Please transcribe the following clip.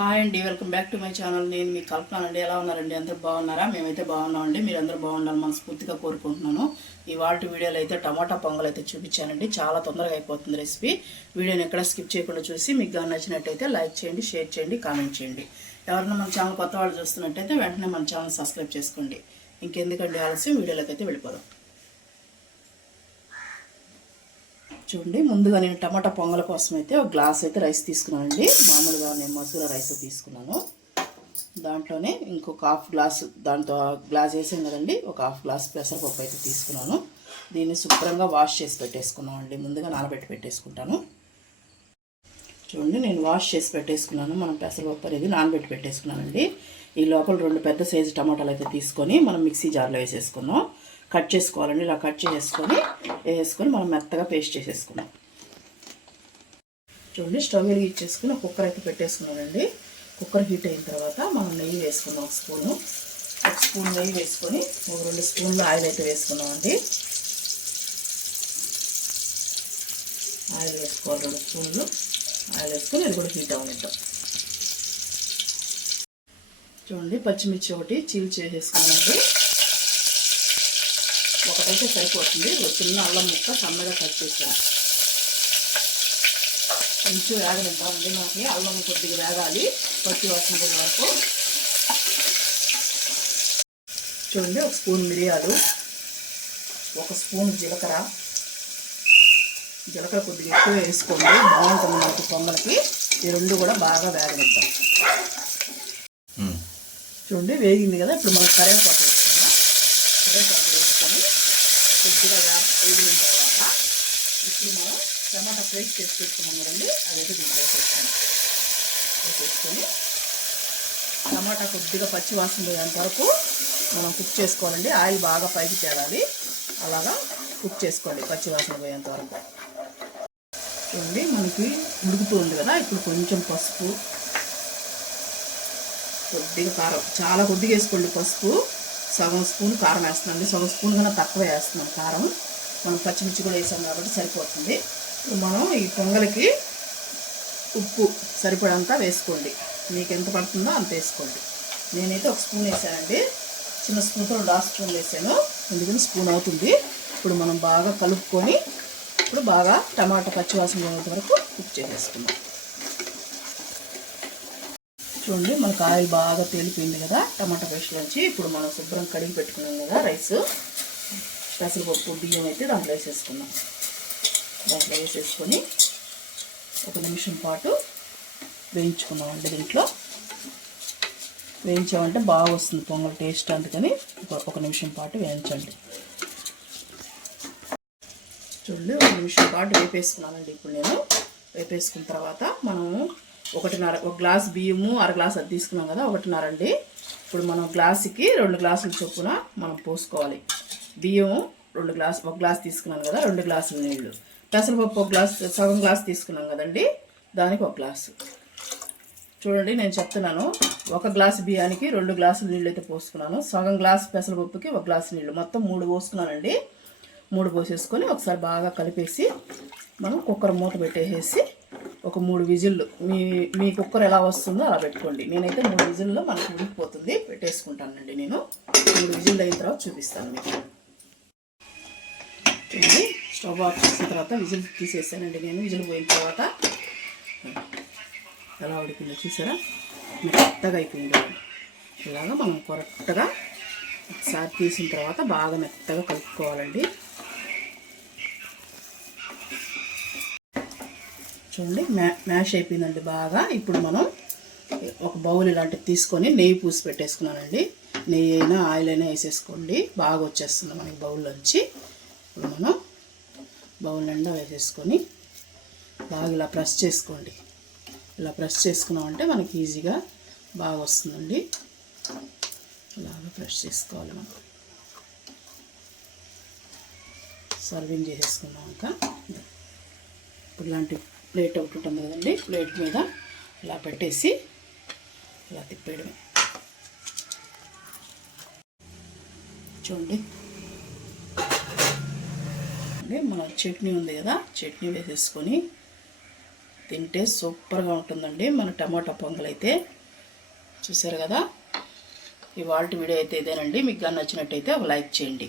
Hi అండి, welcome back to my channel. నేను మీ కల్పన అండి. ఎలా ఉన్నారండి? అందరూ బాగున్నారా? మేమైతే బాగున్నామండి. మీరు అందరూ బాగుండాలని మనస్ఫూర్తిగా కోరుకుంటున్నాను. ఇవాళ వీడియోలో అయితే టమాటా పొంగల్ అయితే చూపించానండి. చాలా తొందరగా అయిపోతుంది రెసిపీ. వీడియోని ఎక్కడ స్కిప్ చేయకుండా చూసి మీకు కానీ నచ్చినట్టయితే లైక్ చేయండి, షేర్ చేయండి, కామెంట్ చేయండి. ఎవరైనా మన ఛానల్ కొత్త వాళ్ళు చూస్తున్నట్టయితే వెంటనే మన ఛానల్ సబ్స్క్రైబ్ చేసుకోండి. ఇంకెందుకండి ఆలస్యం, వీడియోలోకి అయితే వెళ్ళిపోదాం. చూడండి, ముందుగా నేను టమాటా పొంగల కోసం అయితే ఒక గ్లాస్ అయితే రైస్ తీసుకున్నానండి. మామూలుగా నేను మసూర రైస్ తీసుకున్నాను. దాంట్లోనే ఇంకొక హాఫ్ గ్లాస్, దాంతో గ్లాస్ వేసాను కదండి, ఒక హాఫ్ గ్లాస్ పెసరపప్పు అయితే తీసుకున్నాను. దీన్ని శుభ్రంగా వాష్ చేసి పెట్టేసుకున్నామండి. ముందుగా నానబెట్టి పెట్టేసుకుంటాను. చూడండి, నేను వాష్ చేసి పెట్టేసుకున్నాను. మనం పెసరపప్పు అనేది నానబెట్టి పెట్టేసుకున్నానండి. ఈ లోపల 2 పెద్ద సైజు టమాటాలు అయితే తీసుకొని మనం మిక్సీ జార్లో వేసేసుకున్నాం. కట్ చేసుకోవాలండి. ఇలా కట్ వేసుకొని మనం మెత్తగా పేస్ట్ చేసేసుకున్నాం. చూడండి, స్టవ్ వెలిగించేసుకుని ఒక కుక్కర్ అయితే పెట్టేసుకున్నానండి. కుక్కర్ హీట్ అయిన తర్వాత మనం నెయ్యి వేసుకున్నాం. ఒక స్పూన్ నెయ్యి వేసుకొని ఒక 2 స్పూన్లు ఆయిల్ అయితే వేసుకున్నామండి. ఆయిల్ వేసుకోవాలి. 2 స్పూన్లు ఆయిల్ వేసుకొని అది కూడా హీట్ అవనిద్దాం. చూడండి, పచ్చిమిర్చి ఒకటి చీల్ చేసేసుకున్నామండి. ఒకటైతే సరిపోతుంది. ఒక చిన్న అల్లం ముక్క సన్నగా కట్ చేసాను. కొంచెం వేగనిద్దామండి. మనకి అల్లం కొద్దిగా వేగాలి, పచ్చి వాసన వరకు. చూడండి, ఒక స్పూన్ మిరియాలు, ఒక స్పూన్ జీలకర్ర కొద్దిగా ఎక్కువ వేసుకోండి, బాగుంటుంది మనకి పొంగల్కి. ఈ 2 కూడా బాగా వేగనిద్దాం. చూడండి, వేగింది కదా. ఇప్పుడు మనం కరివేపాకు వేసుకున్నాం. కరివేపాకు వేసుకొని కొద్దిగా వేగిన తర్వాత ఇప్పుడు మనం టమాటా ఫ్రైస్ చేసి పెట్టుకున్నాం కదండి, అదైతే దీంట్లో వేసేసుకొని టమాటా కొద్దిగా పచ్చి వాసన పోయేంత వరకు మనం కుక్ చేసుకోవాలండి. ఆయిల్ బాగా పైకి తేలాలి. అలాగా కుక్ చేసుకోండి పచ్చి వాసన పోయేంత వరకు. చూడండి, మనకి ఉడుకుతుంది కదా. ఇప్పుడు కొంచెం పసుపు, కొద్దిగా కారం, చాలా కొద్దిగా వేసుకోండి. పసుపు సగం స్పూన్ కారం వేస్తున్నాండి. సగం స్పూన్ కన్నా తక్కువ వేస్తున్నాం కారం. మనం పచ్చిమిర్చి కూడా వేసాం కాబట్టి సరిపోతుంది. మనం ఈ పొంగలికి ఉప్పు సరిపడంతా వేసుకోండి. మీకు ఎంత పడుతుందో అంత వేసుకోండి. నేనైతే 1 స్పూన్ వేసానండి. చిన్న స్పూన్తో 2 స్పూన్లు వేసాను, ఎందుకని స్పూన్ అవుతుంది. ఇప్పుడు మనం బాగా కలుపుకొని ఇప్పుడు బాగా టమాటా పచ్చివాసన పోయేంత వరకు కుక్ చేసేసుకుందాం. చూడండి, మనకు ఆయిల్ బాగా తేలిపోయింది కదా టమాటా పేస్ట్లోంచి. ఇప్పుడు మనం శుభ్రం కడిగి పెట్టుకున్నాం కదా రైస్, పెసరపప్పు, బియ్యం అయితే దాంట్లో వేసేసుకున్నాం. దాంట్లో వేసేసుకొని 1 నిమిషం పాటు వేయించుకున్నామండి. దీంట్లో వేయించామంటే బాగా వస్తుంది పొంగల్ టేస్ట్, అందుకని 1 నిమిషం పాటు వేయించండి. చూడండి, 1 నిమిషం పాటు వేపేసుకున్నానండి. ఇప్పుడు నేను వేపేసుకున్న తర్వాత మనము 1 గ్లాస్ బియ్యము, 1/2 గ్లాస్ అది తీసుకున్నాం కదా, 1.5 అండి. ఇప్పుడు మనం గ్లాసుకి 2 గ్లాసుల చొప్పున మనం పోసుకోవాలి. బియ్యం 1 గ్లాస్ తీసుకున్నాం కదా, 2 గ్లాసుల నీళ్ళు. పెసరపప్పు 1 గ్లాస్, సగం గ్లాస్ తీసుకున్నాం కదండి, దానికి 1 గ్లాసు. చూడండి, నేను చెప్తున్నాను, 1 గ్లాసు బియ్యానికి 2 గ్లాసుల నీళ్ళు అయితే పోసుకున్నాను. సగం గ్లాస్ పెసరపప్పుకి 1 గ్లాసు నీళ్ళు, మొత్తం 3 పోసుకున్నానండి. 3 పోసేసుకొని ఒకసారి బాగా కలిపేసి మనం కుక్కర్ మూత పెట్టేసి ఒక 3 విజిల్లు, మీ కుక్కర్ ఎలా వస్తుందో అలా పెట్టుకోండి. నేనైతే 3 విజిల్లో మనకు ఉడికిపోతుంది, పెట్టేసుకుంటానండి. నేను 3 విజిల్లు అయిన తర్వాత చూపిస్తాను మీకు. చూడండి, స్టవ్ ఆఫ్ చేసిన తర్వాత విజిల్ తీసేసానండి నేను. విజిల్ పోయిన తర్వాత ఎలా ఉడికిందో చూసారా, మెత్తగా అయిపోయింది. ఇలాగా మనం కరెక్ట్గా ఒకసారి తీసిన తర్వాత బాగా మెత్తగా కలుపుకోవాలండి. చూడండి, మ్యాష్ అయిపోయిందండి బాగా. ఇప్పుడు మనం ఒక బౌల్ ఇలాంటివి తీసుకొని నెయ్యి పూసి పెట్టేసుకున్నానండి. నెయ్యి అయినా ఆయిల్ అయినా వేసేసుకోండి, బాగా వచ్చేస్తుంది మనకి బౌల్లోంచి. ఇప్పుడు మనం బౌల్ నిండా వేసేసుకొని బాగా ఇలా ప్రెస్ చేసుకోండి. ఇలా ప్రెస్ చేసుకున్నామంటే మనకి ఈజీగా బాగా వస్తుందండి. ఇలాగా ప్రెస్ చేసుకోవాలి. మనం సర్వింగ్ చేసేసుకున్నాక ఇప్పుడు ఇలాంటి ప్లేట్ ఒకటి ఉంటుంది కదండి, ప్లేట్ మీద ఇలా పెట్టేసి ఇలా తిప్పేయడమే. చూడండి, మన చట్నీ ఉంది కదా, చట్నీ వేసేసుకొని తింటే సూపర్గా ఉంటుందండి మన టమాటా పొంగల్ అయితే. చూసారు కదా, ఇవాళ వీడియో అయితే ఇదేనండి. మీకు కానీ నచ్చినట్టయితే ఒక లైక్ చేయండి.